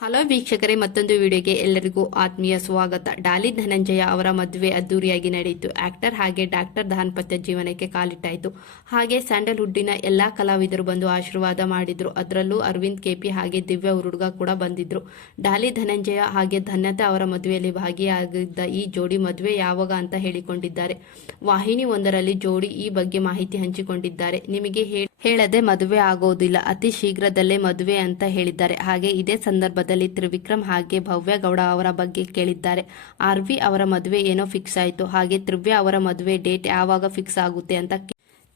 Hello ವೀಕ್ಷಕರೇ, ಮತ್ತೊಂದು ವಿಡಿಯೋಗೆ ಎಲ್ಲರಿಗೂ ಆತ್ಮೀಯ ಸ್ವಾಗತ. ಡಾಲಿ ಧನಂಜಯ ಅವರ ಮದುವೆ ಅದ್ದೂರಿಯಾಗಿ ನಡೆಯಿತು. ಆಕ್ಟರ್ ಹಾಗೆ ಡಾಕ್ಟರ್ ದಾನ್ಪತ್ಯ ಜೀವನಕ್ಕೆ ಕಾಲಿಟ್ಟಾಯಿತು. ಹಾಗೆ ಸ್ಯಾಂಡಲ್ವುಡ್ಡಿನ ಎಲ್ಲ ಕಲಾವಿದರು ಬಂದು ಆಶೀರ್ವಾದ ಮಾಡಿದ್ರು. ಅದರಲ್ಲೂ ಅರವಿಂದ್ ಕೆಪಿ ಹಾಗೆ ದಿವ್ಯ ಹುಡುಗ ಕೂಡ ಬಂದಿದ್ರು. ಡಾಲಿ ಧನಂಜಯ ಹಾಗೆ ಧನ್ಯತೆ ಅವರ ಮದುವೆಯಲ್ಲಿ ಭಾಗಿಯಾಗಿದ್ದ ಈ ಜೋಡಿ ಮದುವೆ ಯಾವಾಗ ಅಂತ ಹೇಳಿಕೊಂಡಿದ್ದಾರೆ. ವಾಹಿನಿ ಒಂದರಲ್ಲಿ ಜೋಡಿ ಈ ಬಗ್ಗೆ ಮಾಹಿತಿ ಹಂಚಿಕೊಂಡಿದ್ದಾರೆ. ನಿಮಗೆ ಹೇ- ಹೇಳದೆ ಮದುವೆ ಆಗೋದಿಲ್ಲ. ಅತಿ ಶೀಘ್ರದಲ್ಲೇ ಮದುವೆ ಅಂತ ಹೇಳಿದ್ದಾರೆ. ಹಾಗೆ ಇದೇ ಸಂದರ್ಭದಲ್ಲಿ ತ್ರಿವಿಕ್ರಮ್ ಹಾಗೆ ಭವ್ಯ ಗೌಡ ಅವರ ಬಗ್ಗೆ ಕೇಳಿದ್ದಾರೆ. ಆರ್ವಿ ಅವರ ಮದುವೆ ಏನೋ ಫಿಕ್ಸ್ ಆಯಿತು. ಹಾಗೆ ತ್ರಿವ್ಯ ಅವರ ಮದುವೆ ಡೇಟ್ ಯಾವಾಗ ಫಿಕ್ಸ್ ಆಗುತ್ತೆ ಅಂತ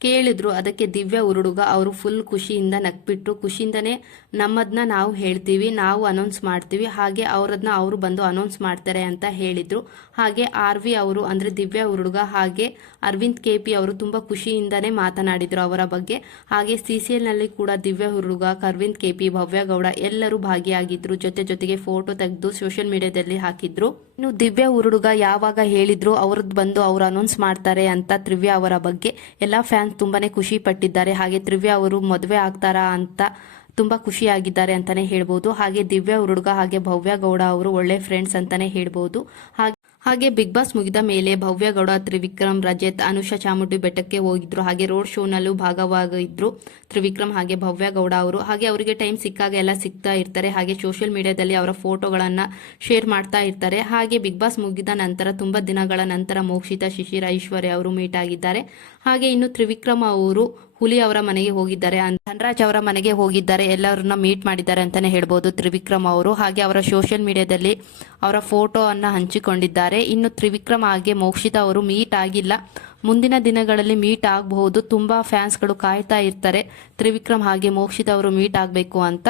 ಕೇಳಿದ್ರು, ಅದಕ್ಕೆ ದಿವ್ಯ ಉರುಡುಗ ಅವರು ಫುಲ್ ಖುಷಿಯಿಂದ ನಕ್ಬಿಟ್ರು ಖುಷಿಯಿಂದನೇ ನಮ್ಮದನ್ನ ನಾವು ಹೇಳ್ತೀವಿ, ನಾವು ಅನೌನ್ಸ್ ಮಾಡ್ತೀವಿ, ಹಾಗೆ ಅವರದನ್ನ ಅವರು ಬಂದು ಅನೌನ್ಸ್ ಮಾಡ್ತಾರೆ ಅಂತ ಹೇಳಿದ್ರು. ಹಾಗೆ ಆರ್ ವಿ ಅವರು, ಅಂದ್ರೆ ದಿವ್ಯ ಉರುಡುಗ ಹಾಗೆ ಅರವಿಂದ್ ಕೆ ಪಿ ಅವರು ತುಂಬಾ ಖುಷಿಯಿಂದನೇ ಮಾತನಾಡಿದ್ರು ಅವರ ಬಗ್ಗೆ. ಹಾಗೆ ಸಿ ಸಿ ನಲ್ಲಿ ಕೂಡ ದಿವ್ಯ ಹುಡುಗ ಅರವಿಂದ್ ಕೆ ಪಿ, ಭವ್ಯ ಗೌಡ ಎಲ್ಲರೂ ಭಾಗಿಯಾಗಿದ್ರು. ಜೊತೆ ಜೊತೆಗೆ ಫೋಟೋ ತೆಗೆದು ಸೋಷಿಯಲ್ ಮೀಡಿಯಾದಲ್ಲಿ ಹಾಕಿದ್ರು. ಇನ್ನು ದಿವ್ಯ ಉರುಡುಗ ಯಾವಾಗ ಹೇಳಿದ್ರು ಅವ್ರದ್ದು ಬಂದು ಅವ್ರು ಅನೌನ್ಸ್ ಮಾಡ್ತಾರೆ ಅಂತ ತ್ರಿವ್ಯ ಅವರ ಬಗ್ಗೆ. ಎಲ್ಲ ಫ್ಯಾನ್ಸ್ ತುಂಬಾನೇ ಖುಷಿ ಪಟ್ಟಿದ್ದಾರೆ. ಹಾಗೆ ತ್ರಿವ್ಯ ಅವರು ಮದುವೆ ಆಗ್ತಾರಾ ಅಂತ ತುಂಬಾ ಖುಷಿಯಾಗಿದ್ದಾರೆ ಅಂತಾನೆ ಹೇಳ್ಬೋದು. ಹಾಗೆ ದಿವ್ಯ ಹುಡುಗ ಹಾಗೆ ಭವ್ಯ ಗೌಡ ಅವರು ಒಳ್ಳೆ ಫ್ರೆಂಡ್ಸ್ ಅಂತಾನೆ ಹೇಳ್ಬೋದು. ಹಾಗೆ ಹಾಗೆ ಬಿಗ್ ಬಾಸ್ ಮುಗಿದ ಮೇಲೆ ಭವ್ಯ ಗೌಡ, ತ್ರಿವಿಕ್ರಮ್, ರಜತ್, ಅನುಷಾ ಚಾಮುಂಡಿ ಬೆಟ್ಟಕ್ಕೆ ಹೋಗಿದ್ರು. ಹಾಗೆ ರೋಡ್ ಶೋನಲ್ಲೂ ಭಾಗವಾಗಿದ್ರು ತ್ರಿವಿಕ್ರಮ್ ಹಾಗೆ ಭವ್ಯ ಗೌಡ ಅವರು. ಹಾಗೆ ಅವರಿಗೆ ಟೈಮ್ ಸಿಕ್ಕಾಗ ಎಲ್ಲ ಸಿಗ್ತಾ ಇರ್ತಾರೆ. ಹಾಗೆ ಸೋಷಿಯಲ್ ಮೀಡಿಯಾದಲ್ಲಿ ಅವರ ಫೋಟೋಗಳನ್ನು ಶೇರ್ ಮಾಡ್ತಾ ಇರ್ತಾರೆ. ಹಾಗೆ ಬಿಗ್ ಬಾಸ್ ಮುಗಿದ ನಂತರ ತುಂಬಾ ದಿನಗಳ ನಂತರ ಮೋಕ್ಷಿತ ಶಿಶಿರ ಐಶ್ವರ್ಯ ಅವರು ಮೀಟ್ ಆಗಿದ್ದಾರೆ. ಹಾಗೆ ಇನ್ನು ತ್ರಿವಿಕ್ರಮ್ ಅವರು ಹುಲಿ ಅವರ ಮನೆಗೆ ಹೋಗಿದ್ದಾರೆ ಧನ್ರಾಜ್ ಅವರ ಮನೆಗೆ ಹೋಗಿದ್ದಾರೆ, ಎಲ್ಲರನ್ನ ಮೀಟ್ ಮಾಡಿದ್ದಾರೆ ಅಂತಾನೆ ಹೇಳ್ಬೋದು ತ್ರಿವಿಕ್ರಮ್ ಅವರು. ಹಾಗೆ ಅವರ ಸೋಷಿಯಲ್ ಮೀಡಿಯಾದಲ್ಲಿ ಅವರ ಫೋಟೋ ಅನ್ನ ಹಂಚಿಕೊಂಡಿದ್ದಾರೆ. ಇನ್ನು ತ್ರಿವಿಕ್ರಮ್ ಹಾಗೆ ಮೋಕ್ಷಿತ ಅವರು ಮೀಟ್ ಆಗಿಲ್ಲ. ಮುಂದಿನ ದಿನಗಳಲ್ಲಿ ಮೀಟ್ ಆಗಬಹುದು. ತುಂಬಾ ಫ್ಯಾನ್ಸ್ಗಳು ಕಾಯ್ತಾ ಇರ್ತಾರೆ. ತ್ರಿವಿಕ್ರಮ್ ಹಾಗೆ ಮೋಕ್ಷಿತ ಅವರು ಮೀಟ್ ಆಗಬೇಕು ಅಂತ.